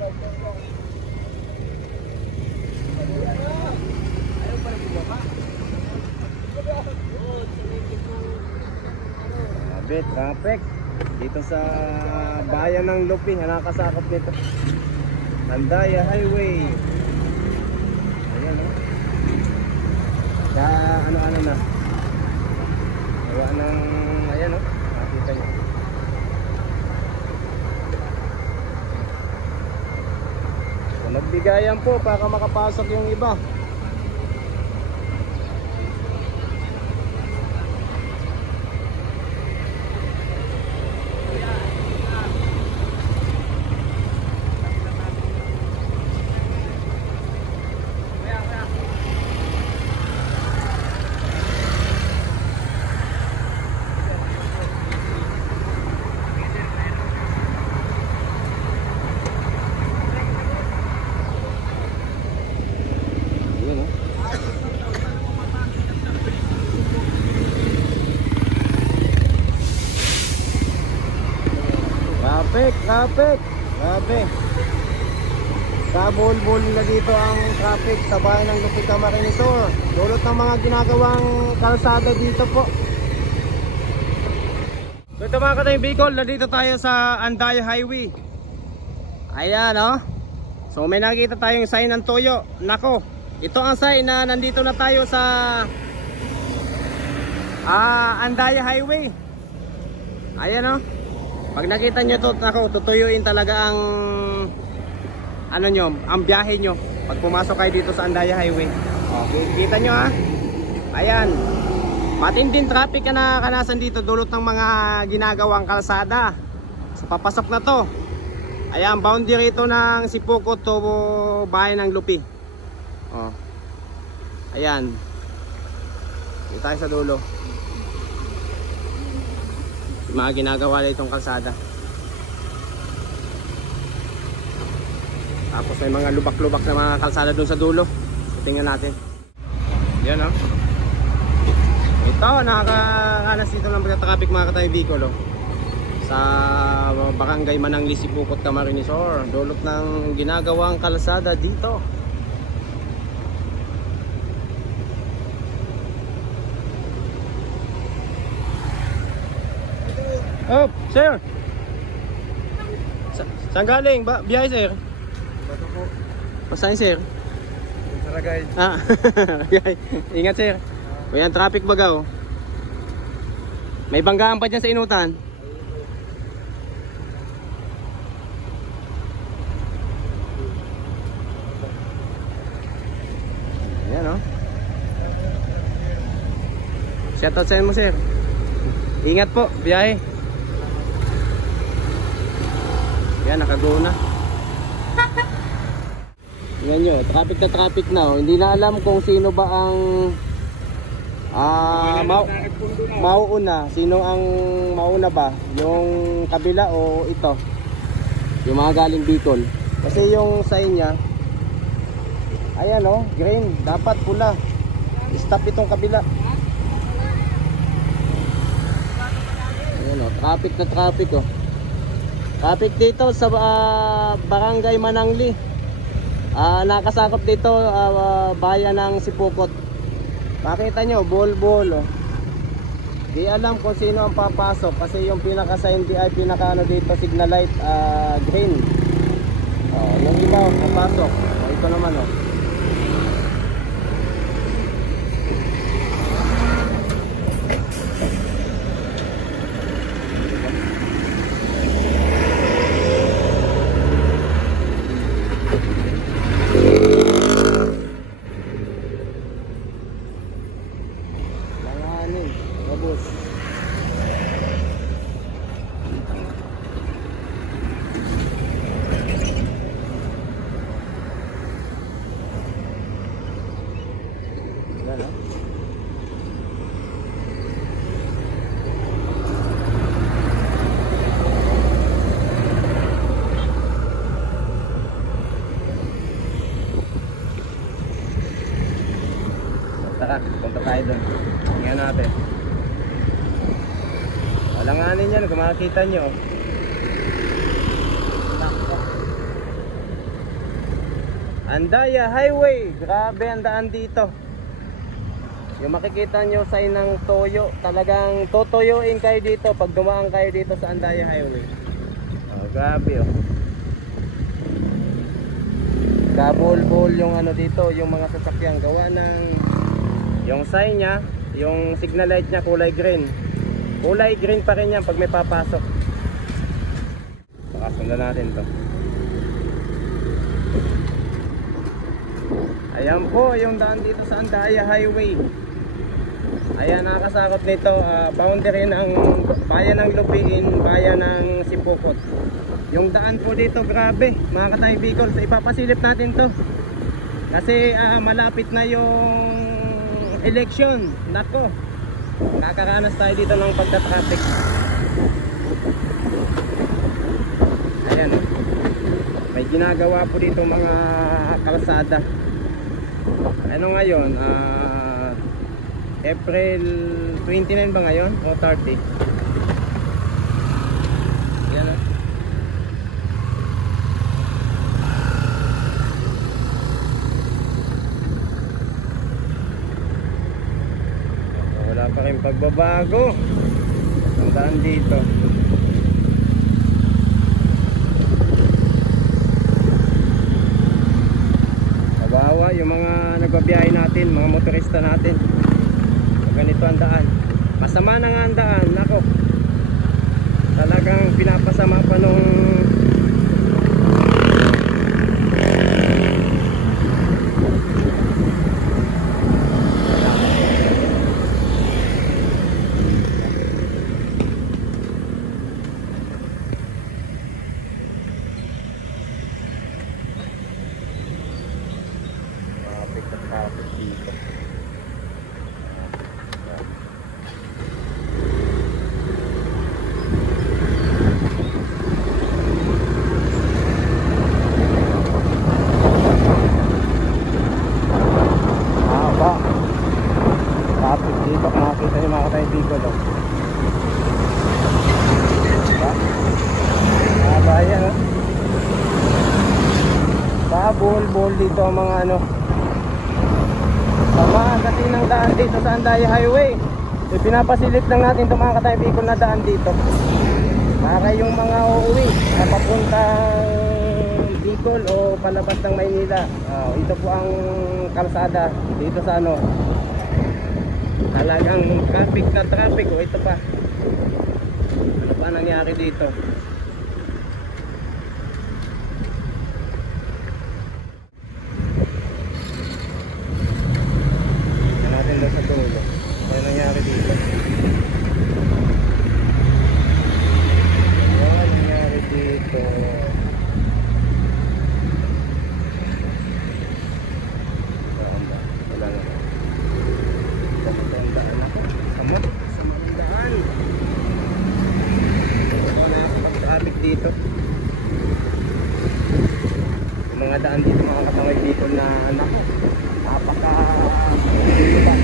Grabe, traffic dito sa bayan ng Lupi, nakakasakop nito. Andaya Highway. Ayan o. Sa ano-ano na. Gawa ng, ayan o. Nakita nyo. So, nagbigayan po para makapasok yung iba. Traffic, grabe. Kabol-bol na dito ang traffic sa bayan ng Lupi, Camarines Sur. Dulot ng mga ginagawang kalsada dito po. So ito mga katayong Bicol, nandito tayo sa Andaya Highway. Ayan o. So may nakita tayong sign ng toyo. Nako, ito ang sign na nandito na tayo sa Andaya Highway. Ayan o. Pag nakita nyo ito, ako, tutuyuin talaga ang ano nyo, ang biyahe nyo pag pumasok kayo dito sa Andaya Highway. Okay, kita nyo ha. Ayan, matinding traffic na kanasan dito dulot ng mga ginagawang kalsada. So papasok na to. Ayan, boundary ito ng Sipokot to bayan ng Lupi. Ayan, dito tayo sa dulo. Yung mga ginagawa na itong kalsada. Tapos may mga lubak-lubak na mga kalsada dun sa dulo. Tingnan natin. Yan o. Ito, nakakanas dito ng traffic mga katayong Bicol sa Barangay Manangli, Sipokot, Camarines Sur. Dulot ng ginagawang kalsada dito. Oh, sir. Saan galing? Biyahe, sir? Bato po. Saan, sir? Saragay. Ingat, sir. Ayan, traffic baga, oh. May banggaan pa dyan sa Inutan. Ayan, oh. Shoutout sa mo, sir. Ingat po, biyahe. Yan, nakago na. Tingnan nyo, traffic na traffic na. Hindi na alam kung sino ba ang mauuna. Sino ang mauna ba? Yung kabila o ito? Yung mga galing Bicol. Kasi yung sign niya, ayan o, green. Dapat pula. Stop itong kabila. Ayan o, traffic na traffic o. Traffic dito sa Barangay Manangli. Nakasakop dito bayan ng Sipokot. Makita nyo, bol-bol. Di alam kung sino ang papasok kasi yung pinaka-sign ay pinaka-ano dito, signal light green. Yung iba papasok. Ito naman o. Tara, punta tayo doon. Tingnan natin. Walanganin yan kung makikita nyo. Andaya Highway. Grabe ang daan dito. Yung makikita nyo sign ng toyo, talagang tutuyuin kayo dito pag dumaan kayo dito sa Andaya Highway. Oh, grabe oh. Kabul-bul yung ano dito, yung mga sasakyan gawa ng yung sign niya, yung signal light niya kulay green. Kulay green pa rin yan pag may papasok. Sundan natin to. Ayan po yung daan dito sa Andaya Highway. Ayan, nakakasakot nito, boundary ng bayan ng Lupiin, bayan ng Sipokot. Yung daan po dito, grabe mga Katay Bicol. So ipapasilip natin to kasi malapit na yung election. Nako, nakakaranas tayo dito ng pagka-traffic. Ayan, may ginagawa po dito mga kalsada. Ano ngayon, April 29 ba ngayon o 30? Ayan o. Wala pa rin pagbabago ang daan dito. Kawawa yung mga nagbabiyahe natin, mga motorista natin. Ganito ang daan. Masama na nga ang daan. Nako, talagang pinapasama pa nung traffic dito. Traffic dito, makakita nyo mga Katay Bicol. Diba? Bayan oh. Buhol-buhol dito ang mga ano. Sama kasi ng daan dito sa Andaya Highway. Pinapasilip lang natin itong mga Katay Bicol na daan dito para yung mga uuwi na papuntang Bicol o palabas ng Maynila. Ito po ang kalsada dito sa ano. Talagang traffic na traffic. O ito pa. Ano pa nangyari dito? Yan natin doon sa dulo. Ano nangyari dito? Ano nangyari dito? Wala na. Dito yung mga daan dito mga Katay Bicol na nako napaka dito ba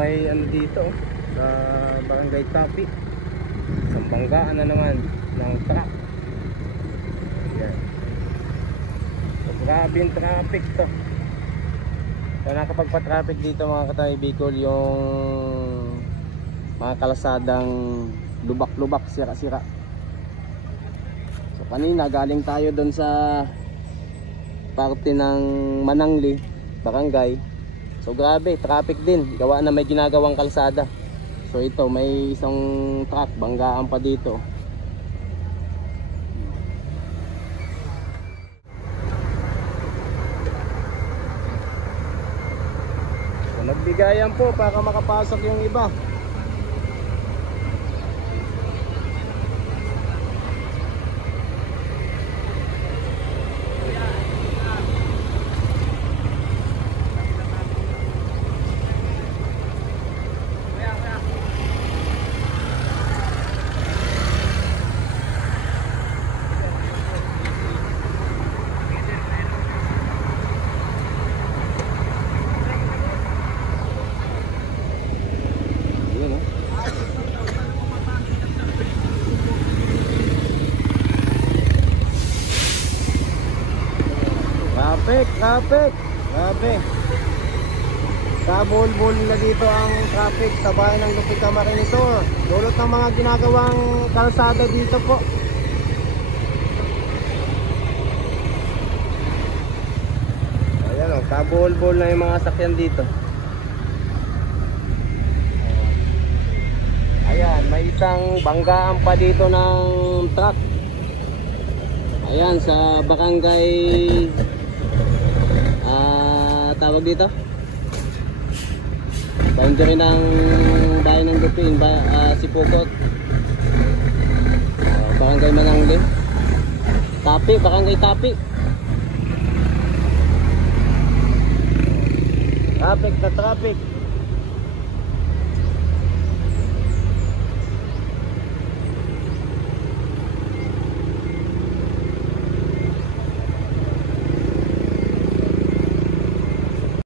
may ano dito sa Barangay Tapi. Sa banggaan na naman ng truck. Ayan. So, grabe yung traffic to. So nakapagpa-traffic dito mga katay Bicol yung mga kalasadang lubak-lubak, sira-sira. So kanina galing tayo doon sa parte ng Manangli, Barangay. So grabe, traffic din. Gawa na may ginagawang kalsada. So ito, may isang truck, banggaan pa dito. So nagbigayan po para makapasok yung iba. Traffic, grabe. Kabul-bul na dito ang traffic sa bayan ng Lupita Marinesor. Dulot ng mga ginagawang kalsada dito po. Ayan o, kabul-bul na yung mga sakyan dito. Ayan, may isang banggaan pa dito ng truck. Ayan, sa Barangay tawag dito boundary ng bayan ng Lupin, Sipokot, Barangay Manangli, Tapi, Barangay Tapi. Traffic na traffic.